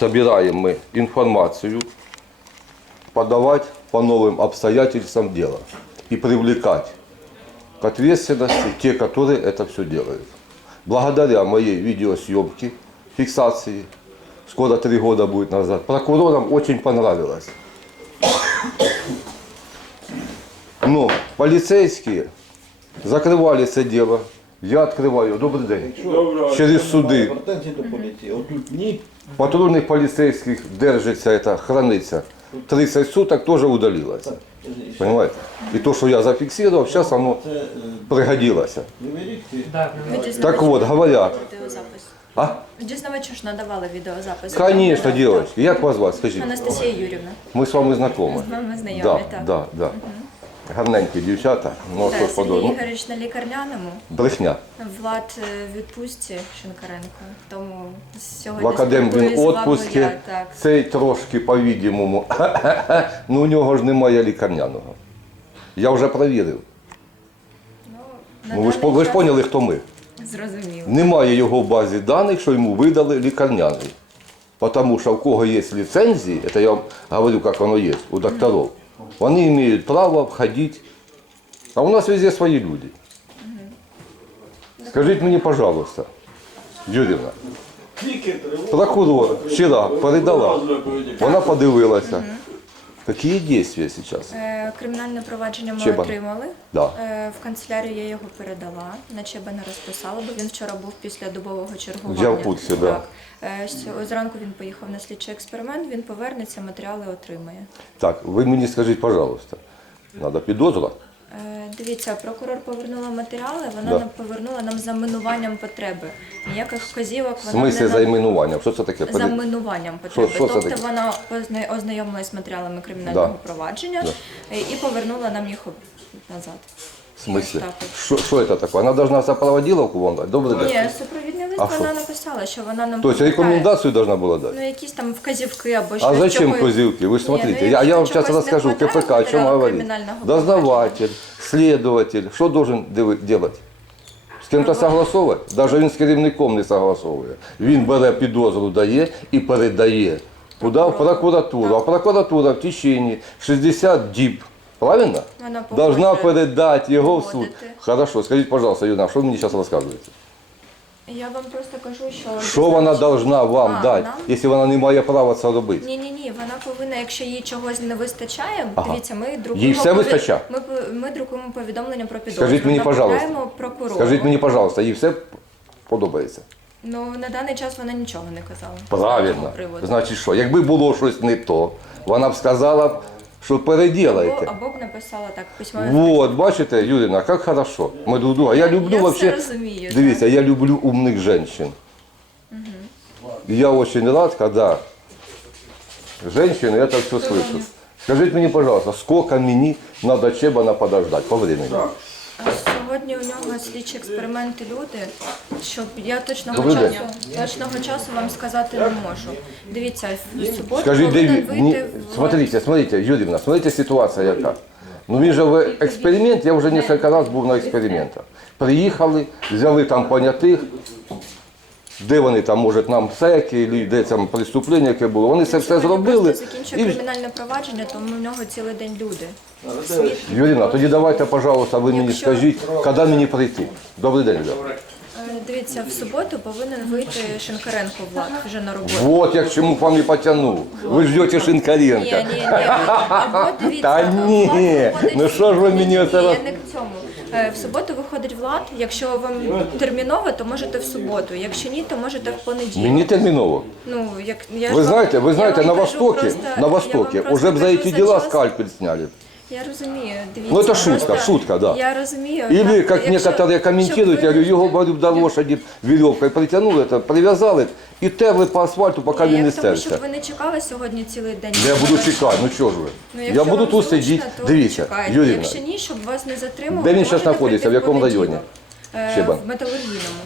собираем мы информацию, подавать по новым обстоятельствам дела и привлекать к ответственности те, которые это все делают. Благодаря моей видеосъемке, фиксации, скоро три года будет назад, прокурорам очень понравилось. Но полицейские закрывали это дело. Я открываю. Добрый день. Через суди. Претензії до поліції. Отут ні. Патрульних поліцейських держиться, это, хранится. 30 суток тоже удалилось. Понимаете? И то, что я зафиксировал, сейчас оно Це е, пригодилось. невеликий. Так вот, говорят. Відеозапис. А? Дізнавачу ж надавали відеозапис. Конечно, девочки. Як вас звати? Скажіть. Анастасія Юрівна. Ми з вами знайомі. З вами знайомі, Да, так. да, да. Гарненькі дівчата. Ну, що Сергій подобно? Ігорович на лікарняному, Брехня. Влад е, в відпустці Шинкаренко. Тому сьогодні В академ він спілкуюсь з вами отпуске. я, так. Цей трошки, по-відімому. ну у нього ж немає лікарняного. Я вже перевірив. на Ну ви ж, даний ви ж час- поняли, хто ми. Зрозуміло. Немає його в базі даних, що йому видали лікарняний. Потому що в кого є ліцензії, це я вам говорю, як воно є, у докторів, вони мають право входити. А у нас везде свої люди. Скажіть мені, пожалуйста, Юрьевна, прокурор вчора передала, вона подивилася. Які дії зараз? Е, Кримінальне провадження ми Чебан. отримали. Да. Е, В канцелярію я його передала, на Чебана розписала, бо він вчора був після добового чергування. Взяв в да. Так. Е, сьо- Зранку він поїхав на слідчий експеримент, він повернеться, матеріали отримає. Так, ви мені скажіть, пожалуйста, треба підозра? Е, Дивіться, прокурор повернула матеріали, вона Да. нам повернула нам за минуванням потреби. Ніяких вказівок В вона смислі не за іменуванням? Що це таке? за Поді- минуванням потреби. що це тобто таке? вона позна- ознайомилась з матеріалами кримінального Да. провадження е, і повернула нам їх об- назад. В смысле? Так от. Что, что это такое? Она должна сопроводиловку вам дать? Добрый день. Ні, супровідний лист А вона що? написала, що вона нам То есть допомагає. рекомендацию должна была дать? Ну, якісь там вказівки або щось. А зачем чого- козилки? Вы ж Ні, смотрите, ну, я, я якщо вам сейчас чогось не расскажу, хватає КПК, о чем матеріалу говорит. кримінального Дознаватель, следователь, что должен диви- делать? З ким-то согласовувати? Даже він з керівником не согласовує. Він бере підозру, дає і передає. Куди? В прокуратуру. А прокуратура в течение 60 діб. Правильно? Вона Должна передати його в суд. Хорошо, скажіть, пожалуйста, Юна, що ви мені зараз розказуєте? Я вам просто кажу, що Що вона должна вам А, дати, нам? якщо вона не має права це робити? Ні, ні, ні, вона повинна, якщо їй чогось не вистачає, Ага. дивіться, ми друкуємо Їй все пові- вистачає? Ми, ми друкуємо повідомлення про підозру. Скажіть мені, пожалуйста. направляємо прокурору. Скажіть мені, пожалуйста, їй все подобається? Ну на даний час вона нічого не казала. з Правильно. приводу. Значить що? Якби було щось не то, вона б сказала, б, що Або, переділайте. або б написала так письмові. Вот, бачите, Юрина, як хорошо. Ми друг друга. Я люблю Я вообще. все розумію, Дивіться, я люблю умних женщин. И Я очень рад, когда женщины это все слышат. Скажите мне, пожалуйста, сколько мені надо Чебана подождать по времени? А Сьогодні у нього слідчі експерименти люди, щоб я точного Добрий часу, точного часу вам сказати не можу. Дивіться, в суботу Скажіть, повинен Деві... вийти не... в- смотрите, смотрите, Юрівна, смотрите ситуація яка. Ну він же в експеримент, я вже кілька разів був на експериментах. Приїхали, взяли там понятих, де вони там, може, нам секи, де там преступлення, яке було. Вони це все зробили. Просто закінчує І... кримінальне провадження, тому в нього цілий день люди. Юріна, тоді давайте, пожалуйста, ви мені Якщо- скажіть, коли мені прийти. Добрий день. Е, Дивіться, в суботу повинен вийти Шинкаренко Влад вже на роботу. Вот я к чему к вам и потянул. Вы ждете Шинкаренко. Ні, ні, ні. Або дивіться, Та Влад ні, виходить- ну що ж ви мені ні, оце роз- я не к цьому. Е, В суботу виходить Влад. Якщо вам терміново, то можете в суботу. Якщо ні, то можете в понеділок. Мені терміново. Ну, як я ж Ви вам- знаєте, ви я знаєте, вам на кажу просто- на я вам Востоке просто уже б за кажу дела час. скальпель сняли. Я розумію, дивіться. Ну, це шутка, просто шутка, да. Я розумію. Или, так, как якщо- некоторые комментируют, щоб я ви- говорю, його говорю, до лошади веревкой притягнули, это, прив'язали і терли по асфальту, поки Ні, він не я к тому, стерся. щоб ви не чекали сьогодні цілий день. Я буду чекати, ну чого ж ви? Ну, Я якщо буду вам тут зручно, сидіти. то Дивіться, чекайте. Юрівна, Якщо ні, щоб вас не затримували, Де він можете щас знаходиться? прийти В якому понеділок. районі? Е, Щебан. В металургійному.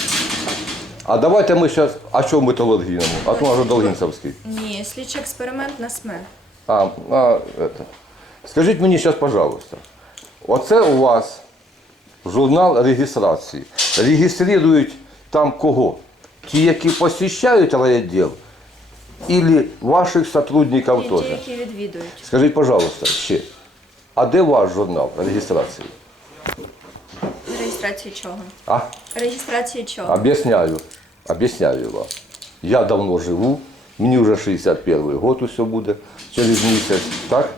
а давайте ми зараз, а що в металургійному? А то вже Долгінцевський. Ні, слідчий експеримент на СМЕ. А, а это. Скажіть мені зараз, пожалуйста, оце у вас журнал реєстрації. Реєструють там кого? Ті, які посіщають райвідділ, или ваших сотрудников Ті, які відвідують. Скажіть, пожалуйста, ще, а де ваш журнал реєстрації? Реєстрації чого? А? Реєстрації чого? Объясняю, объясняю вам. Я давно живу, мені вже 61 год усе буде через місяць, так?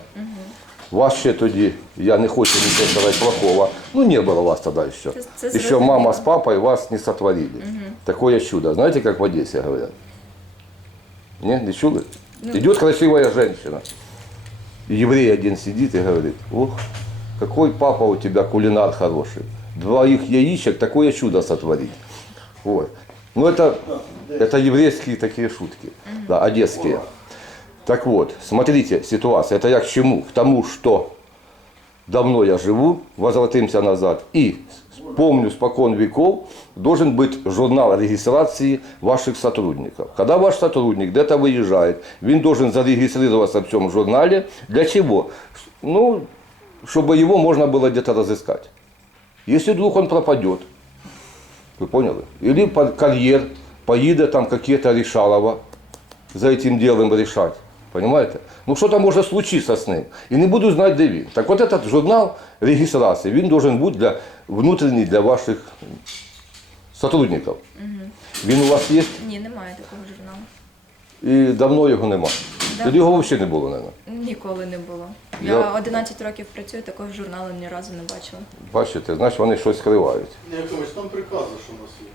Вас ще тоді, я не хочу нічого сказати плохого, ну не было вас тогда еще. Це- це еще зрозуміло. мама с папой вас не сотворили. Такое чудо. Знаете, как в Одессе говорят? Не, не чули? Идет красивая женщина. И еврей один сидит и говорит, ох, какой папа у тебя кулинар хороший. Двоих яичек такое чудо сотворить. Вот. Ну это, это еврейские такие шутки, да, одесские. Так вот, смотрите, ситуация, это я к чему? К тому, что давно я живу, возвратимся назад, и помню, спокон веков должен быть журнал регистрации ваших сотрудников. Когда ваш сотрудник где-то выезжает, он должен зарегистрироваться в цьому журнале. Для чего? Ну, чтобы его можно было где-то разыскать. Если вдруг он пропадет, вы поняли? Или под карьер поїде там какие-то решалово за этим делом решать. Понимаете? Ну что-то может случиться с ним. И не буду знать, де він. Так вот этот журнал регистрации, він должен бути для внутренний для ваших сотрудників. Він у вас є Ні, немає такого журналу. і давно його нема. Да. Тоді його взагалі не було, мабуть. Ніколи не було. Я- Я 11 років працюю, такого журналу ні разу не бачила. Бачите, значить вони щось скривають. Якомусь там прикази, що у нас є.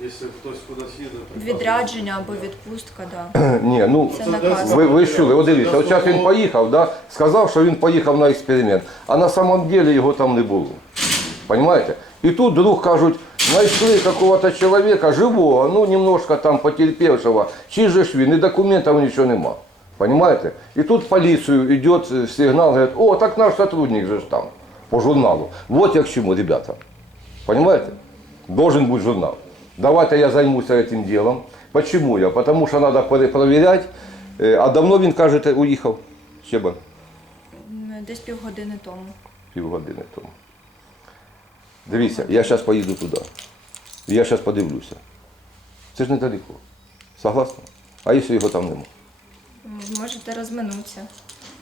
Якщо хтось кудись їде, прикази. Відрядження або відпустка, да. Ні, ну Це наказ. Ви, ви ж чули, от дивіться, от зараз він поїхав, да? сказав, що він поїхав на експеримент, а на самом деле його там не було. Понимаете? І тут вдруг кажуть, знайшли какого-то чоловіка живого, ну немножко там потерпевшего, чи же ж він, і документів нічого нема. Понимаете? І тут поліцію йде сигнал, говорить, о, так наш сотрудник же ж там, по журналу. Вот я к чему, ребята. Понимаете? Должен быть журнал. Давайте я займуся этим делом. Почему я? Потому что надо перепроверять. Е, А давно він, кажете, уїхав? Ще М, Десь півгодини тому. півгодини тому. Дивіться, я зараз поїду туди. Я зараз подивлюся. Це ж недалеко. Согласна? А якщо його там нема? Можете розминутися.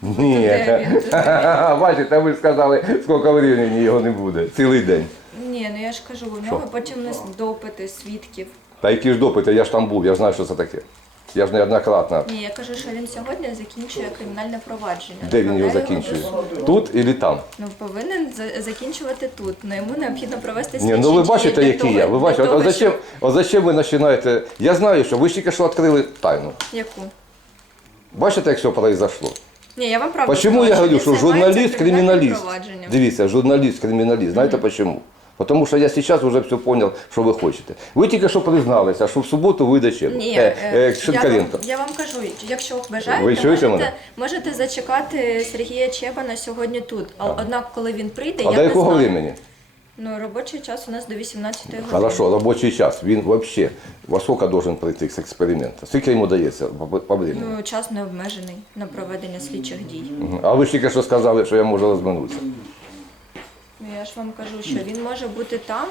Ні. Бачите, ви сказали, скільки времени його не буде. Цілий день. Ні, ну я ж кажу, у нього потім нас допити свідків. Та які ж допити, я ж там був, я знаю, що це таке. Я ж неоднократно. Ні, я кажу, що він сьогодні закінчує кримінальне провадження. Де він його закінчує? Тут і там? Ну повинен за- закінчувати тут. Ну йому необхідно провести Ні, ну ви бачите, для які того- я. Ви для бачите, от, того, от зачем, щоб- от зачем ви починаєте. Я знаю, що ви ж тільки що відкрили тайну. Яку? Бачите, як все произошло? Ні, я вам правду Почему сказала, я говорю, він що займається журналіст кримінальним криміналіст? провадженням. Дивіться, журналіст криміналіст. Знаєте почему? Потому що я зараз вже все зрозумів, що ви хочете. Ви тільки що призналися, що в суботу вийде? Ні, Е, е, е, я, вам, я вам кажу, якщо бажаєте, Ви чуєте можете, мене? можете зачекати Сергія Чебана сьогодні тут. А, однак, коли він прийде, А я до не якого знаю. времени? Ну, робочий час у нас до 18 години. Хорошо, робочий час. Він взагалі во сколько должен прийти з експерименту? Скільки йому дається по, по времени? Ну, час не обмежений на проведення слідчих дій. Мгм. А ви ж тільки що сказали, що я можу розминутися. Ж вам кажу, що він може бути там.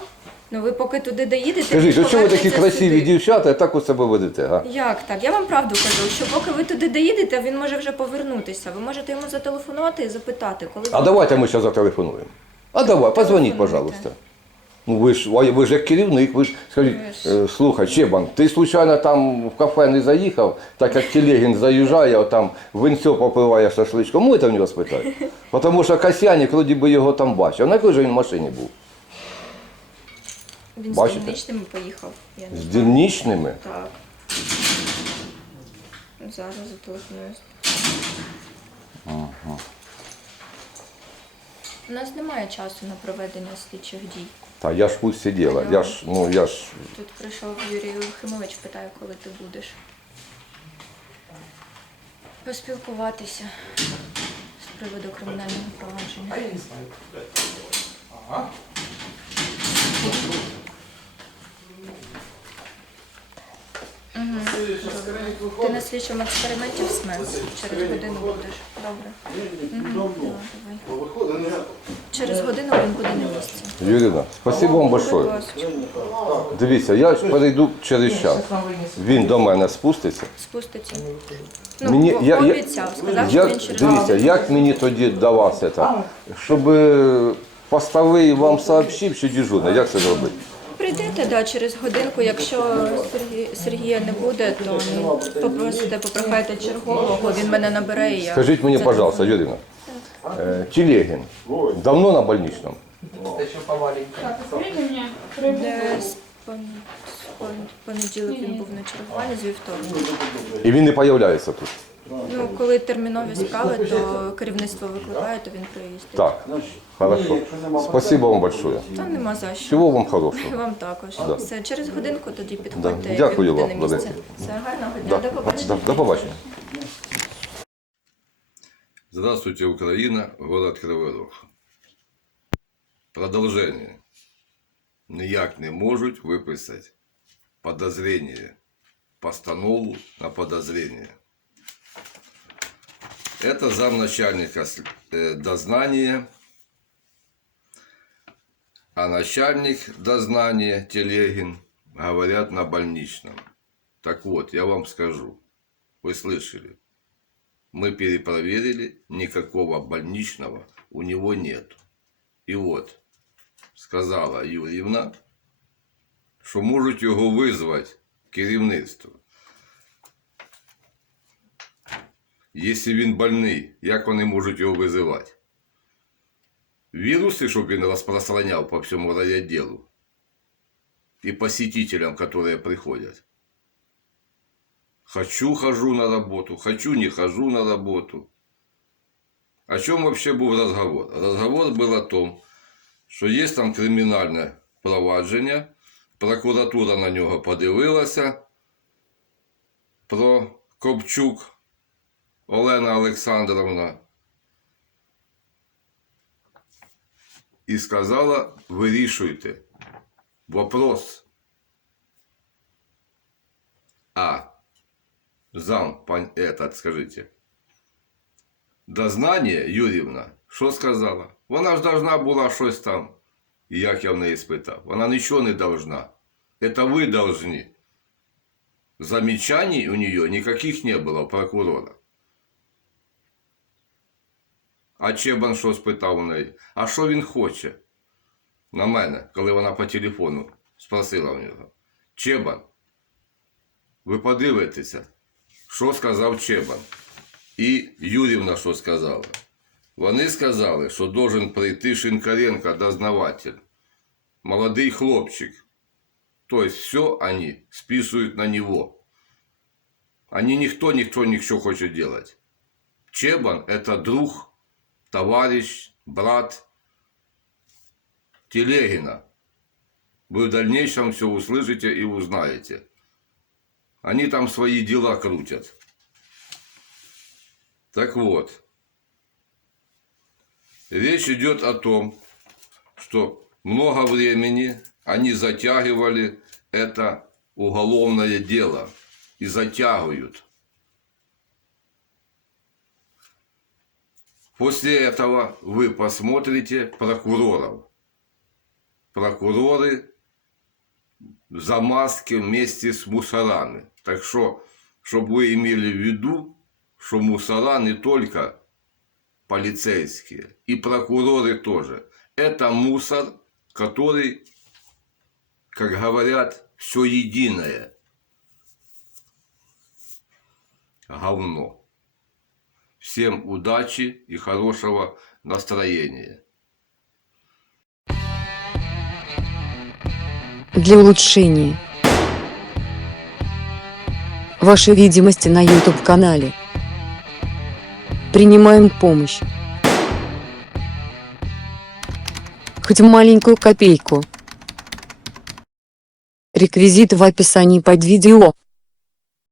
Ну, ви поки туди доїдете, Скажіть, він а ви такі повернеться красиві сюди. дівчата, так у себе ведете? А? Як так? Я вам правду кажу, що поки ви туди доїдете, він може вже повернутися. Ви можете йому зателефонувати і запитати, коли А він- давайте ми зараз зателефонуємо. А давай, позвоніть, Телефонуйте. пожалуйста. Ну ви ж, а ви ж як керівник, ви ж скажіть, е, слухай, Чебан, ти случайно там в кафе не заїхав, так як Телегін заїжджає, там винцо попиває шашличком, ну це в нього спитати. Тому що Касяник, вроді би його там бачив. А на якій же він машині був? він з Бачите? дільничними поїхав. Я не З знаю. дільничними? Так. Зараз зателефоную. У нас немає часу на проведення слідчих дій. Та я ж пусть сиділа, я ж, ну я ж. Тут прийшов Юрій Охимович, питає, коли ти будеш. Поспілкуватися з приводу кримінального провадження. Ти на слідчому експерименті в СМЕ. Через годину будеш. Добре. Через годину він буде на місці. Юріна, спасибо вам большое. Дивіться, я перейду через час. Він до мене спуститься. Спуститься. Мені- Ну, я- я- пообіцяв, сказав, що Як, він через дивіться, годину. як мені тоді вас це? Щоб е, постовий вам сообщив, чи дежурний, як це зробити? Прийдете, да, через годинку. Якщо Сергій, Сергія не буде, то попросите, попрохайте чергового, він мене набере і я. Скажіть мені, пожалуйста, Юріна, е, Телегін давно на больничному? Пон- з пон- понеділок він був на чергуванні з вівторка. І він не з'являється тут. Ну, коли термінові справи, то керівництво викликає, то він приїздить. Так, хорошо. Спасибо вам большое. Та нема за що. Всього вам хорошого. Вам також. Все, через годинку тоді підходьте. Да. Дякую вам. Валерій. Все, гарного дня. Да. До побачення. Да, До побачення. Здравствуйте, Украина, город Кривий Рог. Продовжение. Ніяк не можуть виписати подозрение, постанову на подозрение. Это замначальника э, дознания, а начальник дознания Телегин говорят на больничном. Так вот, я вам скажу, вы слышали, мы перепроверили, никакого больничного у него нет. И вот, сказала Юрьевна, що можуть його визвати керівництво. Якщо він больний, як вони можуть його визивати? Віруси, щоб він розпространяв по всьому райотделу и посетителям, которые приходят. Хочу, хожу на работу, хочу, не хожу на работу. О чем вообще был разговор? Разговор был о том, що є там кримінальне провадження, прокуратура на нього подивилася про Копчук Олена Олександровна і сказала, вирішуйте вопрос. А зам, пан, этот, скажите, дознання Юрівна, що сказала? Вона ж должна була щось там. І як я в неї спитав? Вона нічого не должна. Это ви должны. Замечаний у нее никаких не было у прокурора. А Чебан що спитав у неї? А що він хоче? На мене, коли вона по телефону спросила у нього. Чебан, ви подивитеся, що сказав Чебан. І Юрівна що сказала. Вони сказали, що должен прийти Шинкаренко, дознаватель. Молодий хлопчик. То есть все они списывают на него. Они никто, никто, ничего хочет делать. Чебан – это друг, товарищ, брат Телегина. Вы в дальнейшем все услышите и узнаете. Они там свои дела крутят. Так вот, речь идет о том, что много времени они затягивали это уголовное дело и затягивают. После этого вы посмотрите прокуроров. Прокуроры в замазке вместе с мусорами. Так что, чтобы вы имели в виду, что мусора не только полицейские, и прокуроры тоже. Это мусор, который, как говорят, все единое. Говно. Всем удачи и хорошего настроения. для улучшения вашей видимости на YouTube-канале. Принимаем помощь. Хоть маленькую копейку. Реквизиты в описании под видео.